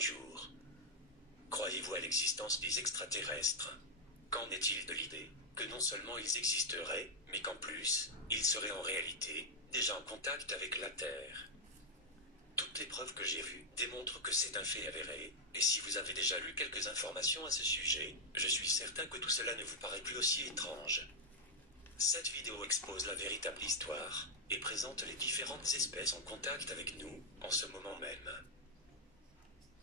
bonjour. Croyez-vous à l'existence des extraterrestres? Qu'en est-il de l'idée que non seulement ils existeraient, mais qu'en plus, ils seraient en réalité déjà en contact avec la Terre? Toutes les preuves que j'ai vues démontrent que c'est un fait avéré, et si vous avez déjà lu quelques informations à ce sujet, je suis certain que tout cela ne vous paraît plus aussi étrange. Cette vidéo expose la véritable histoire, et présente les différentes espèces en contact avec nous, en ce moment même.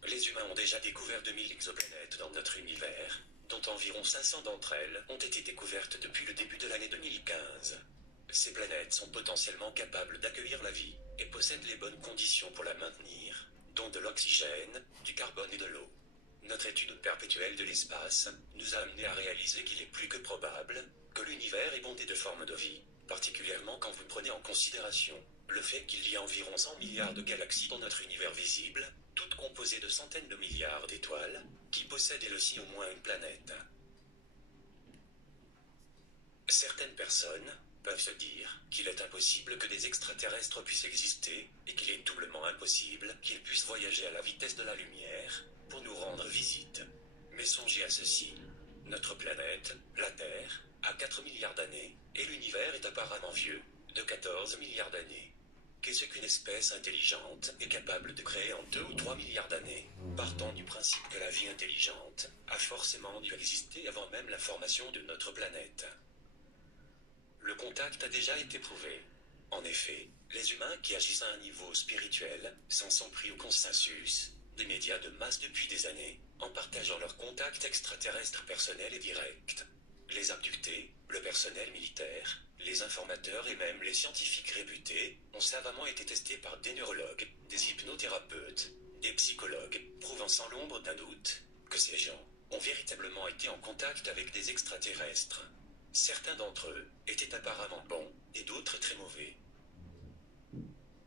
Les humains ont déjà découvert 2000 exoplanètes dans notre univers, dont environ 500 d'entre elles ont été découvertes depuis le début de l'année 2015. Ces planètes sont potentiellement capables d'accueillir la vie, et possèdent les bonnes conditions pour la maintenir, dont de l'oxygène, du carbone et de l'eau. Notre étude perpétuelle de l'espace nous a amené à réaliser qu'il est plus que probable que l'univers est bondé de formes de vie, particulièrement quand vous prenez en considération le fait qu'il y a environ 100 milliards de galaxies dans notre univers visible, toutes composées de centaines de milliards d'étoiles, qui possèdent elles aussi au moins une planète. Certaines personnes peuvent se dire qu'il est impossible que des extraterrestres puissent exister, et qu'il est doublement impossible qu'ils puissent voyager à la vitesse de la lumière pour nous rendre visite. Mais songez à ceci. Notre planète, la Terre, a 4 milliards d'années, et l'univers est apparemment vieux, de 14 milliards d'années. Qu'est-ce qu'une espèce intelligente est capable de créer en 2 ou 3 milliards d'années, partant du principe que la vie intelligente a forcément dû exister avant même la formation de notre planète? Le contact a déjà été prouvé. En effet, les humains qui agissent à un niveau spirituel s'en sont pris au consensus des médias de masse depuis des années, en partageant leurs contacts extraterrestres personnels et directs. Les abductés, le personnel militaire, les informateurs et même les scientifiques réputés ont savamment été testés par des neurologues, des hypnothérapeutes, des psychologues, prouvant sans l'ombre d'un doute que ces gens ont véritablement été en contact avec des extraterrestres. Certains d'entre eux étaient apparemment bons et d'autres très mauvais.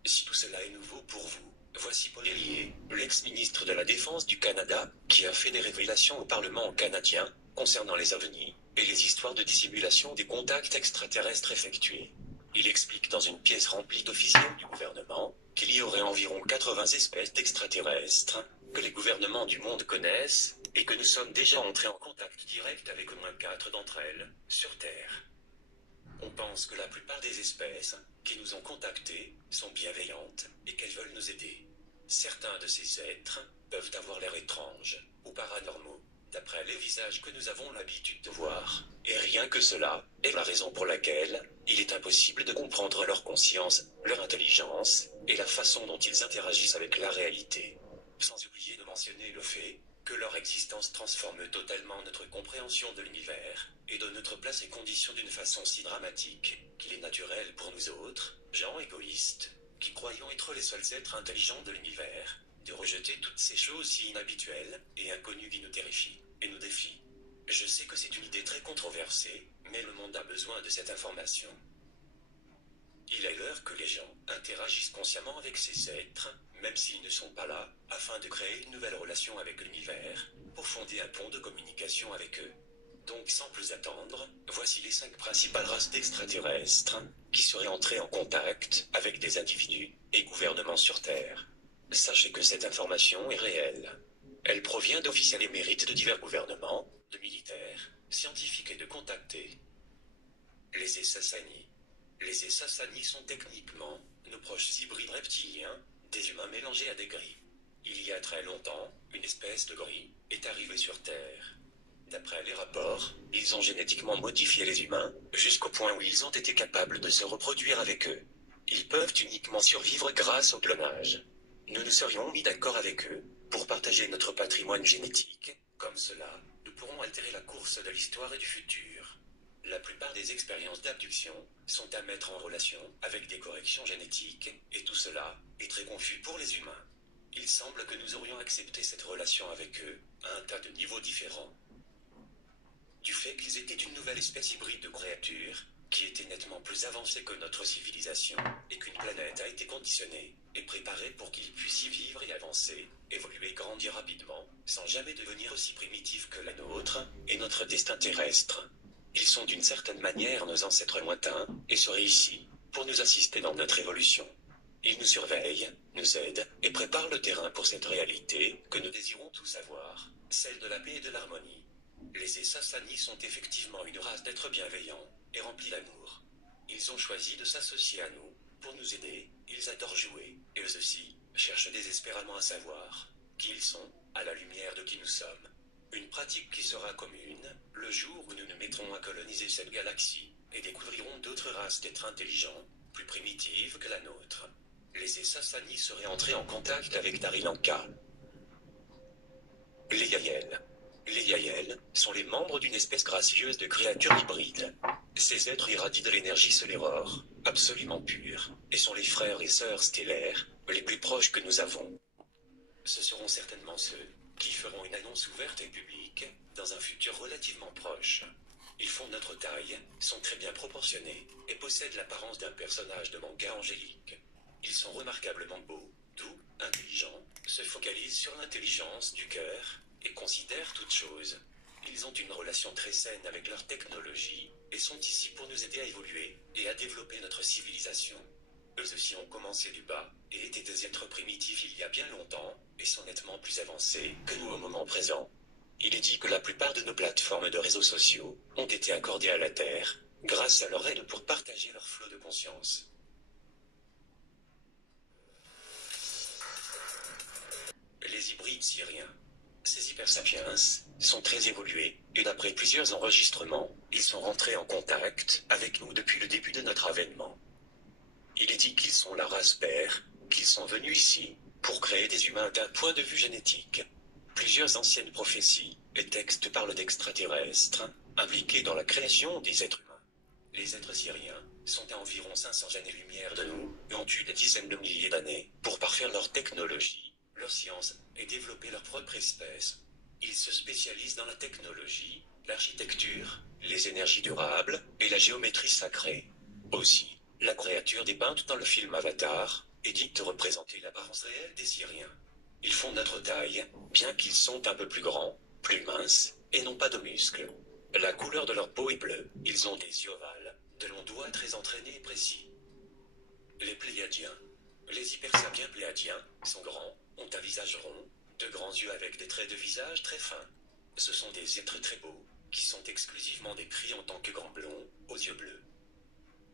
Si tout cela est nouveau pour vous, voici Paul Hellyer, l'ex-ministre de la Défense du Canada, qui a fait des révélations au Parlement canadien concernant les ovnis et les histoires de dissimulation des contacts extraterrestres effectués. Il explique dans une pièce remplie d'officiels du gouvernement qu'il y aurait environ 80 espèces d'extraterrestres que les gouvernements du monde connaissent et que nous sommes déjà entrés en contact direct avec au moins 4 d'entre elles sur Terre. On pense que la plupart des espèces qui nous ont contactés sont bienveillantes et qu'elles veulent nous aider. Certains de ces êtres peuvent avoir l'air étranges ou paranormaux, d'après les visages que nous avons l'habitude de voir. Et rien que cela est la raison pour laquelle il est impossible de comprendre leur conscience, leur intelligence et la façon dont ils interagissent avec la réalité. Sans oublier de mentionner le fait que leur existence transforme totalement notre compréhension de l'univers, et de notre place et conditions d'une façon si dramatique, qu'il est naturel pour nous autres, gens égoïstes, qui croyons être les seuls êtres intelligents de l'univers, de rejeter toutes ces choses si inhabituelles et inconnues qui nous terrifient et nous défient. Je sais que c'est une idée très controversée, mais le monde a besoin de cette information. Il est l'heure que les gens interagissent consciemment avec ces êtres, même s'ils ne sont pas là, afin de créer une nouvelle relation avec l'univers, pour fonder un pont de communication avec eux. Donc sans plus attendre, voici les 5 principales races d'extraterrestres qui seraient entrées en contact avec des individus et gouvernements sur Terre. Sachez que cette information est réelle. Elle provient d'officiels émérites de divers gouvernements, de militaires, scientifiques et de contactés. Les Essassani. Les Essassani sont techniquement nos proches hybrides reptiliens, des humains mélangés à des gris. Il y a très longtemps, une espèce de gris est arrivée sur Terre. D'après les rapports, ils ont génétiquement modifié les humains, jusqu'au point où ils ont été capables de se reproduire avec eux. Ils peuvent uniquement survivre grâce au clonage. Nous nous serions mis d'accord avec eux pour partager notre patrimoine génétique. Comme cela, nous pourrons altérer la course de l'histoire et du futur. La plupart des expériences d'abduction sont à mettre en relation avec des corrections génétiques, et tout cela est très confus pour les humains. Il semble que nous aurions accepté cette relation avec eux à un tas de niveaux différents. Du fait qu'ils étaient une nouvelle espèce hybride de créatures, qui était nettement plus avancée que notre civilisation, et qu'une planète a été conditionnée et préparée pour qu'ils puissent y vivre et avancer, évoluer et grandir rapidement, sans jamais devenir aussi primitifs que la nôtre et notre destin terrestre. Ils sont d'une certaine manière nos ancêtres lointains, et seraient ici, pour nous assister dans notre évolution. Ils nous surveillent, nous aident, et préparent le terrain pour cette réalité que nous désirons tous avoir, celle de la paix et de l'harmonie. Les Essassani sont effectivement une race d'êtres bienveillants et remplis d'amour. Ils ont choisi de s'associer à nous, pour nous aider, ils adorent jouer, et eux aussi, cherchent désespérément à savoir qui ils sont, à la lumière de qui nous sommes. Une pratique qui sera commune, le jour où nous nous mettrons à coloniser cette galaxie, et découvrirons d'autres races d'êtres intelligents, plus primitives que la nôtre. Les Essassani seraient entrés en contact avec Darilanka. Les Yael. Les Yael sont les membres d'une espèce gracieuse de créatures hybrides. Ces êtres irradient de l'énergie solaire, absolument pure, et sont les frères et sœurs stellaires, les plus proches que nous avons. Ce seront certainement ceux qui feront une annonce ouverte et publique, dans un futur relativement proche. Ils font notre taille, sont très bien proportionnés, et possèdent l'apparence d'un personnage de manga angélique. Ils sont remarquablement beaux, doux, intelligents, se focalisent sur l'intelligence du cœur, et considèrent toute chose. Ils ont une relation très saine avec leur technologie, et sont ici pour nous aider à évoluer, et à développer notre civilisation. Eux aussi ont commencé du bas, et étaient des êtres primitifs il y a bien longtemps, et sont nettement plus avancés que nous au moment présent. Il est dit que la plupart de nos plateformes de réseaux sociaux ont été accordées à la Terre, grâce à leur aide pour partager leur flot de conscience. Les hybrides syriens. Ces hypersapiens sont très évolués, et d'après plusieurs enregistrements, ils sont rentrés en contact avec nous depuis le début de notre avènement. Il est dit qu'ils sont la race père, qu'ils sont venus ici, pour créer des humains d'un point de vue génétique. Plusieurs anciennes prophéties et textes parlent d'extraterrestres, impliqués dans la création des êtres humains. Les êtres syriens sont à environ 500 années-lumière de nous, et ont eu des dizaines de milliers d'années pour parfaire leur technologie, leur science, et développer leur propre espèce. Ils se spécialisent dans la technologie, l'architecture, les énergies durables, et la géométrie sacrée. Aussi, la créature dépeinte dans le film Avatar est dite de représenter l'apparence réelle des Syriens. Ils font notre taille, bien qu'ils sont un peu plus grands, plus minces, et n'ont pas de muscles. La couleur de leur peau est bleue, ils ont des yeux ovales, de longs doigts très entraînés et précis. Les Pléiadiens. Les hypersapiens pléiadiens sont grands, ont un visage rond, de grands yeux avec des traits de visage très fins. Ce sont des êtres très beaux, qui sont exclusivement décrits en tant que grands blonds, aux yeux bleus.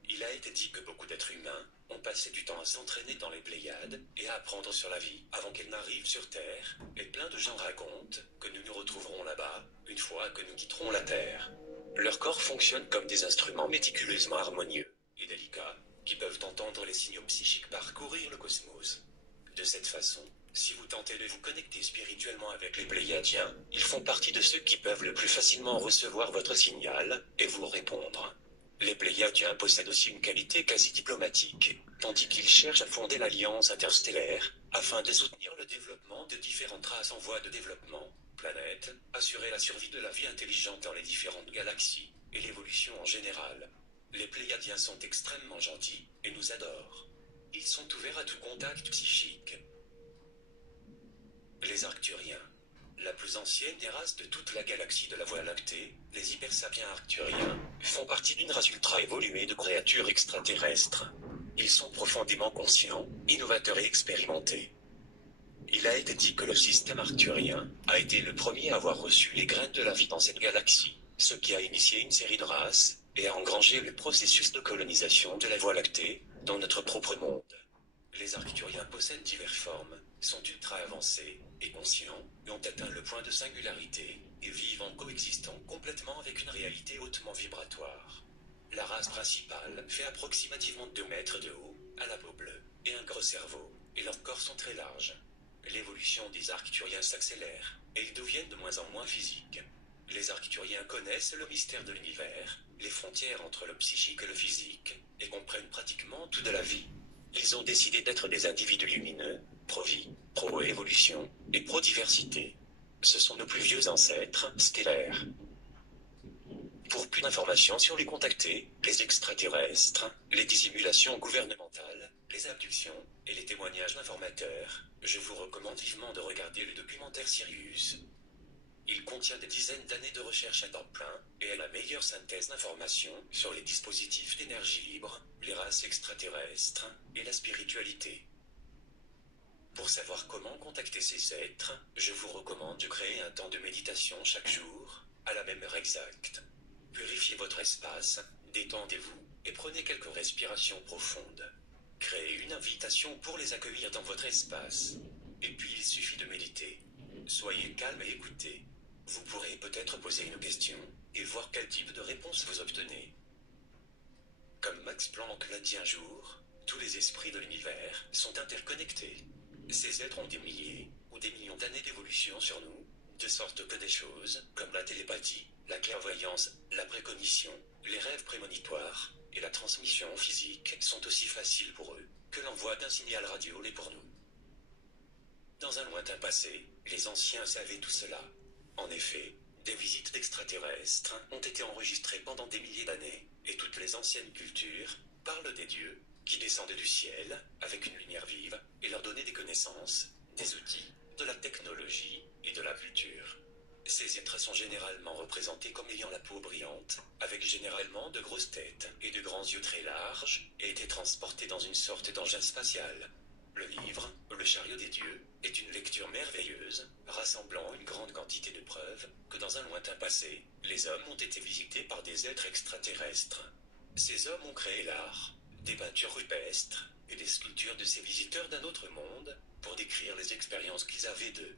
Il a été dit que beaucoup d'êtres humains ont passé du temps à s'entraîner dans les Pléiades et à apprendre sur la vie avant qu'elle n'arrive sur Terre, et plein de gens racontent que nous nous retrouverons là-bas, une fois que nous quitterons la Terre. Leur corps fonctionne comme des instruments méticuleusement harmonieux et délicats, qui peuvent entendre les signaux psychiques parcourir le cosmos. De cette façon, si vous tentez de vous connecter spirituellement avec les Pléiadiens, ils font partie de ceux qui peuvent le plus facilement recevoir votre signal et vous répondre. Les Pléiadiens possèdent aussi une qualité quasi diplomatique, tandis qu'ils cherchent à fonder l'Alliance interstellaire, afin de soutenir le développement de différentes races en voie de développement, planètes, assurer la survie de la vie intelligente dans les différentes galaxies, et l'évolution en général. Les Pléiadiens sont extrêmement gentils, et nous adorent. Ils sont ouverts à tout contact psychique. Les Arcturiens. La plus ancienne des races de toute la galaxie de la Voie lactée, les hypersapiens arcturiens, font partie d'une race ultra évoluée de créatures extraterrestres. Ils sont profondément conscients, innovateurs et expérimentés. Il a été dit que le système arcturien a été le premier à avoir reçu les graines de la vie dans cette galaxie, ce qui a initié une série de races, et a engrangé le processus de colonisation de la Voie lactée, dans notre propre monde. Les Arcturiens possèdent diverses formes, sont ultra avancés et conscients, et ont atteint le point de singularité, et vivent en coexistant complètement avec une réalité hautement vibratoire. La race principale fait approximativement 2 mètres de haut, à la peau bleue, et un gros cerveau, et leurs corps sont très larges. L'évolution des Arcturiens s'accélère, et ils deviennent de moins en moins physiques. Les Arcturiens connaissent le mystère de l'univers, les frontières entre le psychique et le physique, et comprennent pratiquement tout de la vie. Ils ont décidé d'être des individus lumineux, pro-vie, pro-évolution et pro-diversité. Ce sont nos plus vieux ancêtres stellaires. Pour plus d'informations sur les contactés, les extraterrestres, les dissimulations gouvernementales, les abductions et les témoignages d'informateurs, je vous recommande vivement de regarder le documentaire Sirius. Il contient des dizaines d'années de recherche à temps plein, et est la meilleure synthèse d'informations sur les dispositifs d'énergie libre, les races extraterrestres, et la spiritualité. Pour savoir comment contacter ces êtres, je vous recommande de créer un temps de méditation chaque jour, à la même heure exacte. Purifiez votre espace, détendez-vous, et prenez quelques respirations profondes. Créez une invitation pour les accueillir dans votre espace. Et puis il suffit de méditer. Soyez calme et écoutez. Vous pourrez peut-être poser une question, et voir quel type de réponse vous obtenez. Comme Max Planck l'a dit un jour, tous les esprits de l'univers sont interconnectés. Ces êtres ont des milliers, ou des millions d'années d'évolution sur nous, de sorte que des choses, comme la télépathie, la clairvoyance, la précognition, les rêves prémonitoires, et la transmission physique sont aussi faciles pour eux, que l'envoi d'un signal radio l'est pour nous. Dans un lointain passé, les anciens savaient tout cela. En effet, des visites d'extraterrestres ont été enregistrées pendant des milliers d'années, et toutes les anciennes cultures parlent des dieux, qui descendent du ciel, avec une lumière vive, et leur donner des connaissances, des outils, de la technologie et de la culture. Ces êtres sont généralement représentés comme ayant la peau brillante, avec généralement de grosses têtes et de grands yeux très larges, et étaient transportés dans une sorte d'engin spatial. Le livre, Le chariot des dieux, est une lecture merveilleuse, rassemblant une grande quantité de preuves que dans un lointain passé, les hommes ont été visités par des êtres extraterrestres. Ces hommes ont créé l'art, des peintures rupestres et des sculptures de ces visiteurs d'un autre monde pour décrire les expériences qu'ils avaient d'eux.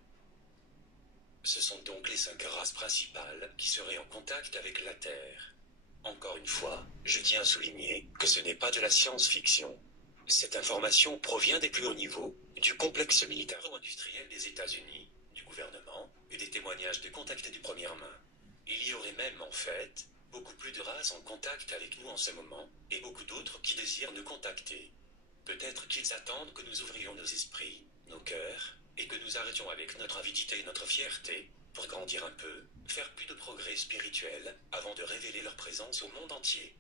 Ce sont donc les 5 races principales qui seraient en contact avec la Terre. Encore une fois, je tiens à souligner que ce n'est pas de la science-fiction. Cette information provient des plus hauts niveaux, du complexe militaro-industriel des États-Unis, du gouvernement et des témoignages de contacts de première main. Il y aurait même, en fait, beaucoup plus de races en contact avec nous en ce moment, et beaucoup d'autres qui désirent nous contacter. Peut-être qu'ils attendent que nous ouvrions nos esprits, nos cœurs, et que nous arrêtions avec notre avidité et notre fierté, pour grandir un peu, faire plus de progrès spirituels, avant de révéler leur présence au monde entier.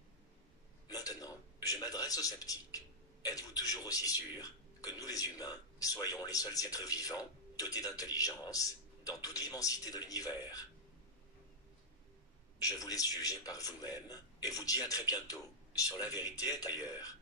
Maintenant, je m'adresse aux sceptiques. Êtes-vous toujours aussi sûr que nous les humains soyons les seuls êtres vivants, dotés d'intelligence, dans toute l'immensité de l'univers? Je vous laisse juger par vous-même, et vous dis à très bientôt, sur La Vérité est ailleurs.